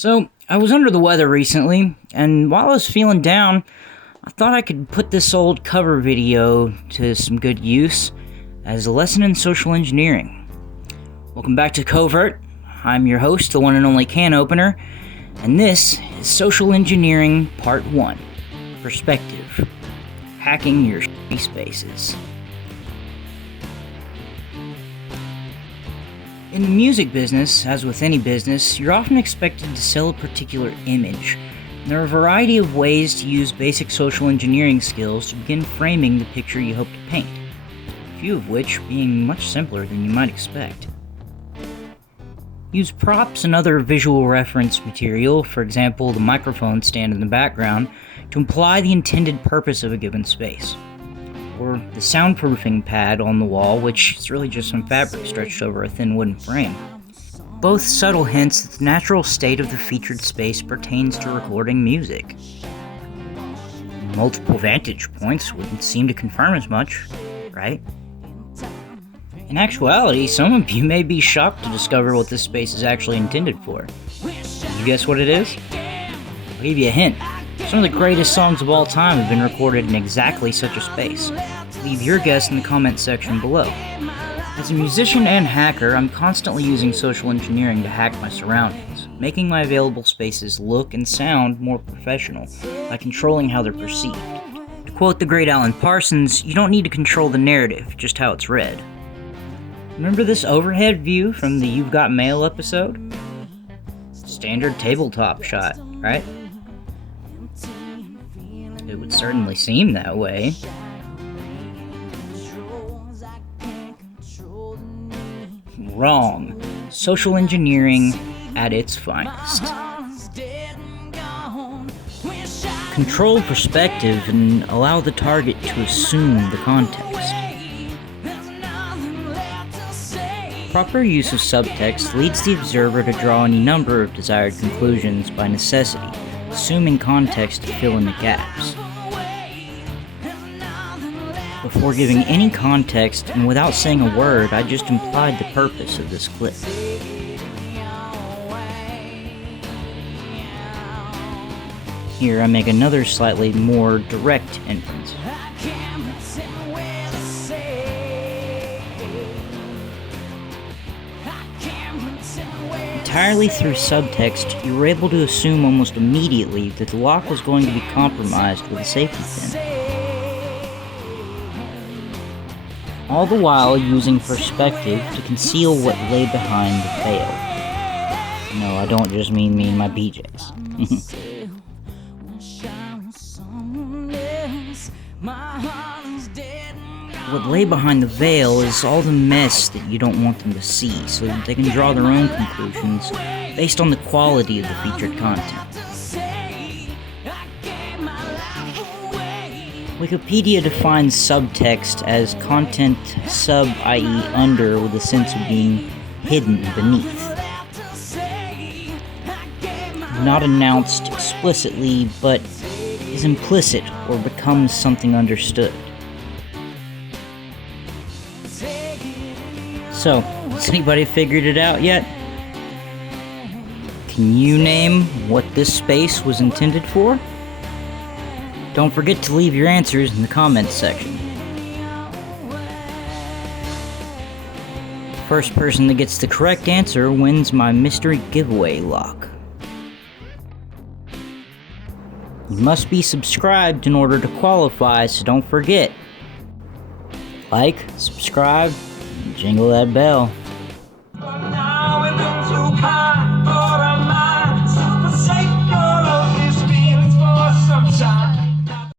So, I was under the weather recently, and while I was feeling down, I thought I could put this old cover video to some good use as a lesson in social engineering. Welcome back to Covert. I'm your host, the one and only can opener, and this is Social Engineering Part 1, Perspective, Hacking Your Spaces. In the music business, as with any business, you're often expected to sell a particular image. There are a variety of ways to use basic social engineering skills to begin framing the picture you hope to paint, a few of which being much simpler than you might expect. Use props and other visual reference material, for example the microphone stand in the background, to imply the intended purpose of a given space. Or the soundproofing pad on the wall, which is really just some fabric stretched over a thin wooden frame. Both subtle hints that the natural state of the featured space pertains to recording music. Multiple vantage points would seem to confirm as much, right? In actuality, some of you may be shocked to discover what this space is actually intended for. Did you guess what it is? I'll give you a hint. Some of the greatest songs of all time have been recorded in exactly such a space. Leave your guess in the comments section below. As a musician and hacker, I'm constantly using social engineering to hack my surroundings, making my available spaces look and sound more professional by controlling how they're perceived. To quote the great Alan Parsons, you don't need to control the narrative, just how it's read. Remember this overhead view from the You've Got Mail episode? Standard tabletop shot, right? It would certainly seem that way. Wrong. Social engineering at its finest. Control perspective and allow the target to assume the context. Proper use of subtext leads the observer to draw any number of desired conclusions by necessity, assuming context to fill in the gaps. Before giving any context and without saying a word, I just implied the purpose of this clip. Here I make another slightly more direct inference. Entirely through subtext, you were able to assume almost immediately that the lock was going to be compromised with a safety pin. All the while using perspective to conceal what lay behind the veil. No, I don't just mean me and my BJs. What lay behind the veil is all the mess that you don't want them to see, so that they can draw their own conclusions based on the quality of the featured content. Wikipedia defines subtext as content sub, i.e. under, with a sense of being hidden beneath. Not announced explicitly, but is implicit or becomes something understood. So, has anybody figured it out yet? Can you name what this space was intended for? Don't forget to leave your answers in the comments section. First person that gets the correct answer wins my mystery giveaway lock. You must be subscribed in order to qualify, so don't forget. Like, subscribe, and jingle that bell.